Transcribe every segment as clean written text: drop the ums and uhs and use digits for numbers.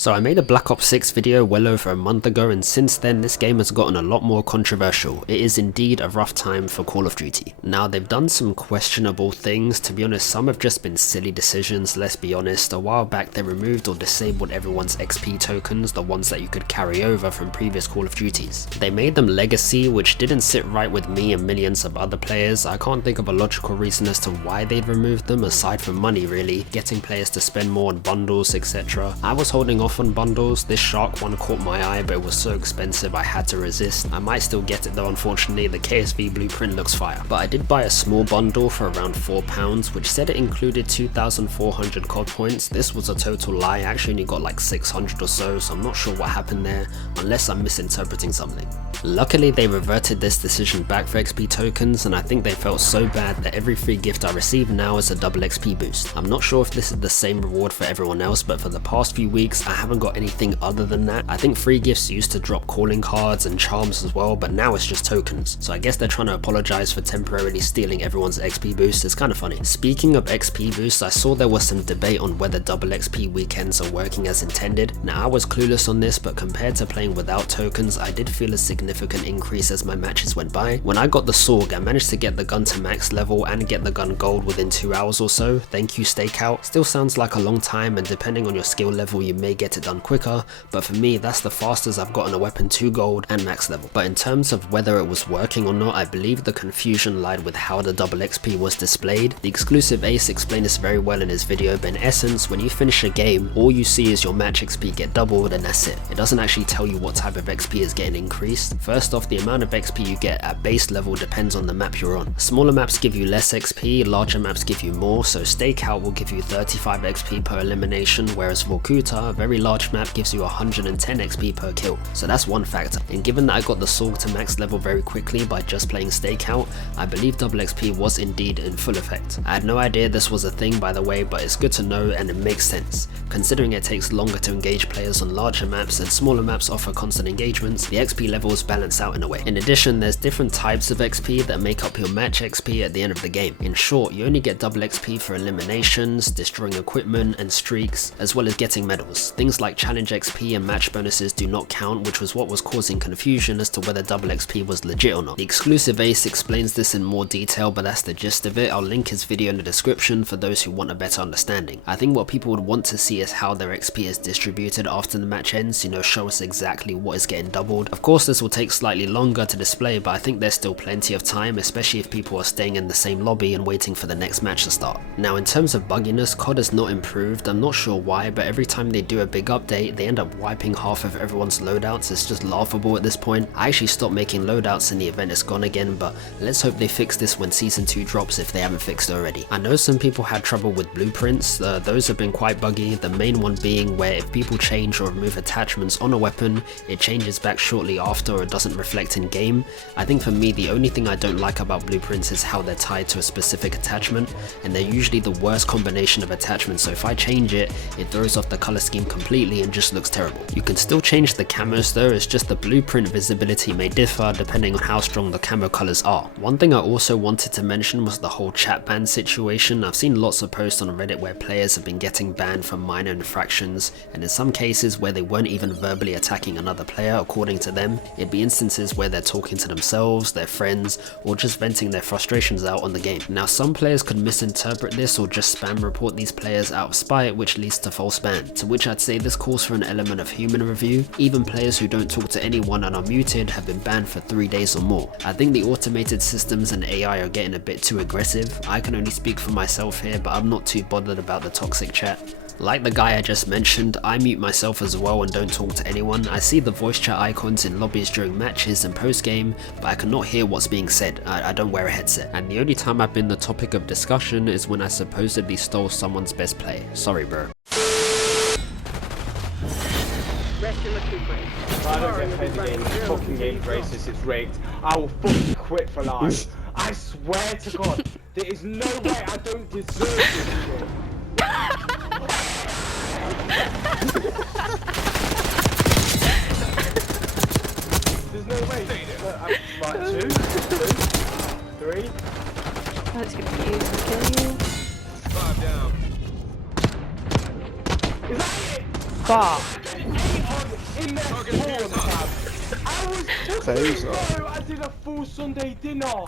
So I made a Black Ops 6 video well over a month ago, and since then this game has gotten a lot more controversial. It is indeed a rough time for Call of Duty. Now they've done some questionable things, to be honest. Some have just been silly decisions, let's be honest. A while back they removed or disabled everyone's XP tokens, the ones that you could carry over from previous Call of Duties. They made them legacy, which didn't sit right with me and millions of other players. I can't think of a logical reason as to why they'd removed them, aside from money really, getting players to spend more on bundles, etc. I was holding off on bundles. This shark one caught my eye, but it was so expensive I had to resist. I might still get it though, unfortunately. The KSV blueprint looks fire. But I did buy a small bundle for around £4, which said it included 2,400 COD points. This was a total lie. I actually only got like 600 or so I'm not sure what happened there, unless I'm misinterpreting something. Luckily they reverted this decision back for XP tokens, and I think they felt so bad that every free gift I receive now is a double XP boost. I'm not sure if this is the same reward for everyone else, but for the past few weeks I haven't got anything other than that. I think free gifts used to drop calling cards and charms as well, but now it's just tokens. So I guess they're trying to apologize for temporarily stealing everyone's XP boost. It's kind of funny. Speaking of XP boosts, I saw there was some debate on whether double XP weekends are working as intended. Now I was clueless on this, but compared to playing without tokens, I did feel a significant increase as my matches went by. When I got the Sorg, I managed to get the gun to max level and get the gun gold within 2 hours or so. Thank you Stakeout. Still sounds like a long time, and depending on your skill level you may get it done quicker, but for me that's the fastest I've gotten a weapon to gold and max level. But in terms of whether it was working or not, I believe the confusion lied with how the double XP was displayed. The exclusive Ace explained this very well in his video, but in essence when you finish a game all you see is your match XP get doubled and that's it. It doesn't actually tell you what type of XP is getting increased. First off, the amount of XP you get at base level depends on the map you're on. Smaller maps give you less XP, larger maps give you more, so Stakeout will give you 35 XP per elimination, whereas Vorkuta, a very large map, gives you 110 XP per kill. So that's one factor. And given that I got the Sorg to max level very quickly by just playing Stakeout, I believe double XP was indeed in full effect. I had no idea this was a thing by the way, but it's good to know and it makes sense. Considering it takes longer to engage players on larger maps and smaller maps offer constant engagements, the XP levels balance out in a way. In addition, there's different types of XP that make up your match XP at the end of the game. In short, you only get double XP for eliminations, destroying equipment and streaks, as well as getting medals. Things like challenge XP and match bonuses do not count, which was what was causing confusion as to whether double XP was legit or not. The exclusive Ace explains this in more detail, but that's the gist of it. I'll link his video in the description for those who want a better understanding. I think what people would want to see is how their XP is distributed after the match ends, show us exactly what is getting doubled. Of course this will take slightly longer to display, but I think there's still plenty of time, especially if people are staying in the same lobby and waiting for the next match to start. Now in terms of bugginess, COD has not improved. I'm not sure why, but every time they do a big update they end up wiping half of everyone's loadouts. It's just laughable at this point. I actually stopped making loadouts in the event it's gone again, but let's hope they fix this when season 2 drops if they haven't fixed it already. I know some people had trouble with blueprints. Those have been quite buggy, the main one being where if people change or remove attachments on a weapon it changes back shortly after or it doesn't reflect in game. I think for me the only thing I don't like about blueprints is how they're tied to a specific attachment, and they're usually the worst combination of attachments, so if I change it, it throws off the color scheme completely and just looks terrible. You can still change the camos though, it's just the blueprint visibility may differ depending on how strong the camo colors are. One thing I also wanted to mention was the whole chat ban situation. I've seen lots of posts on Reddit where players have been getting banned for minor infractions, and in some cases where they weren't even verbally attacking another player according to them. It'd be instances where they're talking to themselves, their friends, or just venting their frustrations out on the game. Now some players could misinterpret this or just spam report these players out of spite, which leads to false ban, to which I'd say this calls for an element of human review. Even players who don't talk to anyone and are muted have been banned for 3 days or more. I think the automated systems and AI are getting a bit too aggressive. I can only speak for myself here, but I'm not too bothered about the toxic chat. Like the guy I just mentioned, I mute myself as well and don't talk to anyone. I see the voice chat icons in lobbies during matches and post game, but I cannot hear what's being said. I don't wear a headset. And the only time I've been the topic of discussion is when I supposedly stole someone's best play. Sorry bro. If I don't get paid the game, this fucking game's racist, it's rigged. I will fucking quit for life. I swear to God, there is no way I don't deserve this shit. There's no way. Right, 2, 3. That's gonna be used to kill you. 5 down. Is that it? Fuck. in their spawn tab. I was just bro, I did a full Sunday dinner.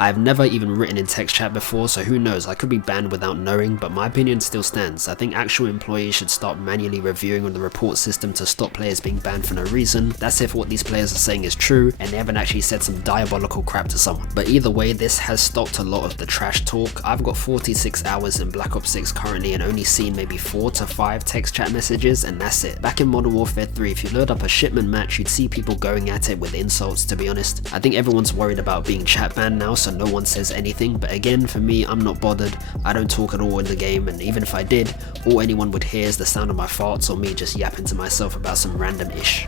I've never even written in text chat before, so who knows, I could be banned without knowing, but my opinion still stands. I think actual employees should start manually reviewing on the report system to stop players being banned for no reason. That's if what these players are saying is true, and they haven't actually said some diabolical crap to someone. But either way, this has stopped a lot of the trash talk. I've got 46 hours in Black Ops 6 currently and only seen maybe 4 to 5 text chat messages, and that's it. Back in Modern Warfare 3, if you load up a shipment match, you'd see people going at it with insults, to be honest. I think everyone's worried about being chat banned now, so no one says anything, but again, for me, I'm not bothered. I don't talk at all in the game, and even if I did, all anyone would hear is the sound of my farts or me just yapping to myself about some random ish.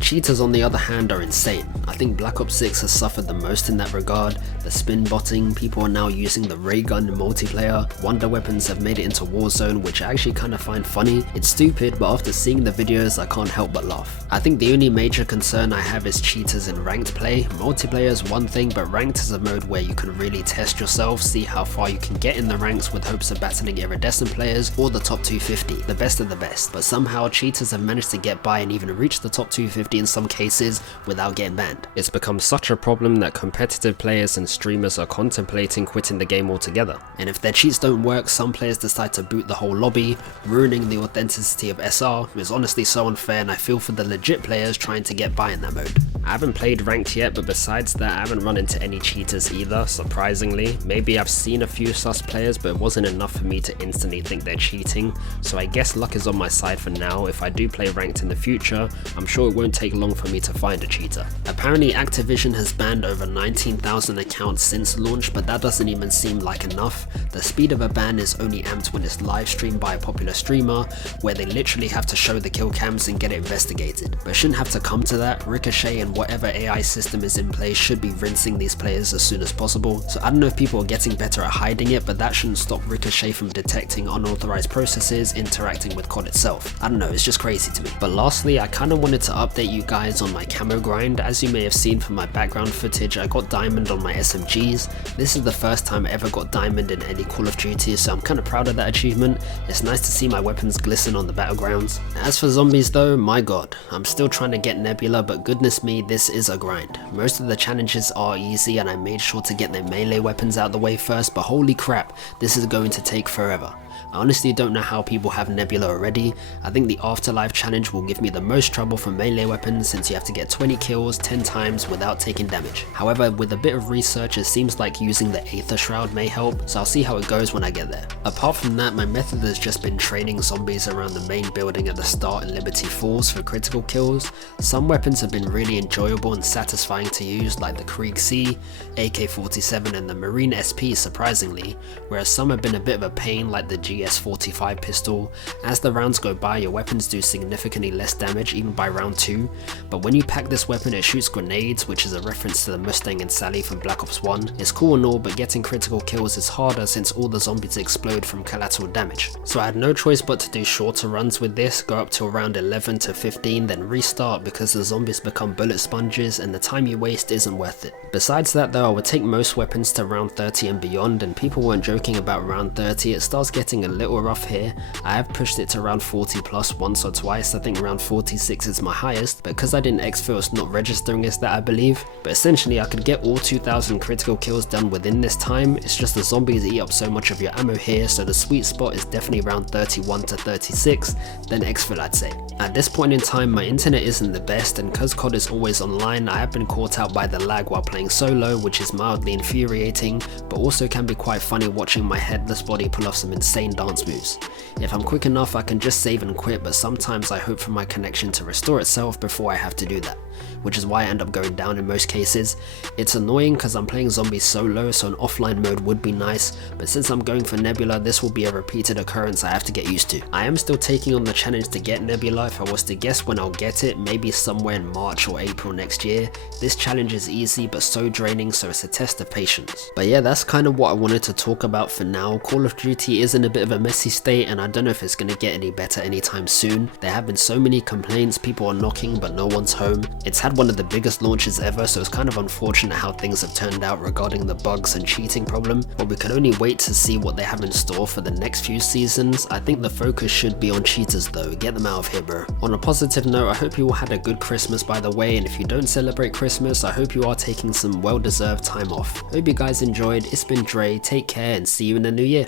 Cheaters on the other hand are insane. I think Black Ops 6 has suffered the most in that regard. The spin botting, people are now using the ray gun in multiplayer, wonder weapons have made it into Warzone, which I actually kind of find funny. It's stupid, but after seeing the videos I can't help but laugh. I think the only major concern I have is cheaters in ranked play. Multiplayer is one thing, but ranked is a mode where you can really test yourself, see how far you can get in the ranks with hopes of battling iridescent players or the top 250, the best of the best. But somehow cheaters have managed to get by and even reach the top 250 in some cases without getting banned. It's become such a problem that competitive players and streamers are contemplating quitting the game altogether. And if their cheats don't work, some players decide to boot the whole lobby, ruining the authenticity of SR. It's honestly so unfair, and I feel for the legit players trying to get by in that mode. I haven't played ranked yet, but besides that I haven't run into any cheaters either, surprisingly. Maybe I've seen a few sus players, but it wasn't enough for me to instantly think they're cheating, so I guess luck is on my side for now. If I do play ranked in the future, I'm sure it won't take long for me to find a cheater. Apparently Activision has banned over 19,000 accounts since launch, but that doesn't even seem like enough. The speed of a ban is only amped when it's live streamed by a popular streamer, where they literally have to show the kill cams and get it investigated. But it shouldn't have to come to that. Ricochet and whatever AI system is in place should be rinsing these players as soon as possible. So I don't know if people are getting better at hiding it, but that shouldn't stop Ricochet from detecting unauthorized processes interacting with COD itself. I don't know, it's just crazy to me. But lastly, I kind of wanted to update you guys on my Camo Grind. As you may have seen from my background footage, I got diamond on my SMGs. This is the first time I ever got diamond in any Call of Duty, so I'm kind of proud of that achievement. It's nice to see my weapons glisten on the battlegrounds. As for zombies though, my god, I'm still trying to get Nebula, but goodness me, this is a grind. Most of the challenges are easy and I made sure to get their melee weapons out the way first, but holy crap, this is going to take forever. I honestly don't know how people have Nebula already. I think the Afterlife challenge will give me the most trouble for melee weapons, since you have to get 20 kills 10 times without taking damage. However, with a bit of research, it seems like using the Aether Shroud may help, so I'll see how it goes when I get there. Apart from that, my method has just been training zombies around the main building at the start and Liberty Falls for critical kills. Some weapons have been really enjoyable and satisfying to use, like the Krieg C, AK-47 and the Marine SP surprisingly, whereas some have been a bit of a pain, like the GS45 pistol. As the rounds go by, your weapons do significantly less damage even by round 2, but when you pack this weapon it shoots grenades, which is a reference to the Mustang and Sally from Black Ops 1. It's cool and all, but getting critical kills is harder since all the zombies explode from collateral damage. So I had no choice but to do shorter runs with this, go up to around 11 to 15 then restart, because the zombies become bullet sponges and the time you waste isn't worth it. Besides that though, I would take most weapons to round 30 and beyond, and people weren't joking about round 30, it starts getting a little rough here. I have pushed it to around 40 plus once or twice. I think around 46 is my highest, but because I didn't exfil, it's not registering as that I believe. But essentially I could get all 2000 critical kills done within this time. It's just the zombies eat up so much of your ammo here, so the sweet spot is definitely around 31 to 36, then exfil I'd say. At this point in time my internet isn't the best, and because COD is always online I have been caught out by the lag while playing solo, which is mildly infuriating, but also can be quite funny watching my headless body pull off some insane dance moves. If I'm quick enough I can just save and quit, but sometimes I hope for my connection to restore itself before I have to do that, which is why I end up going down in most cases. It's annoying because I'm playing zombies solo, so an offline mode would be nice, but since I'm going for Nebula this will be a repeated occurrence I have to get used to. I am still taking on the challenge to get Nebula. If I was to guess when I'll get it, maybe somewhere in March or April next year. This challenge is easy but so draining, so it's a test of patience. But yeah, that's kind of what I wanted to talk about for now. Call of Duty is in a a bit of a messy state, and I don't know if it's going to get any better anytime soon. There have been so many complaints, people are knocking but no one's home. It's had one of the biggest launches ever, so it's kind of unfortunate how things have turned out regarding the bugs and cheating problem, but we can only wait to see what they have in store for the next few seasons. I think the focus should be on cheaters though, get them out of here bro. On a positive note, I hope you all had a good Christmas by the way, and if you don't celebrate Christmas, I hope you are taking some well-deserved time off. Hope you guys enjoyed. It's been Dre, take care and see you in the new year.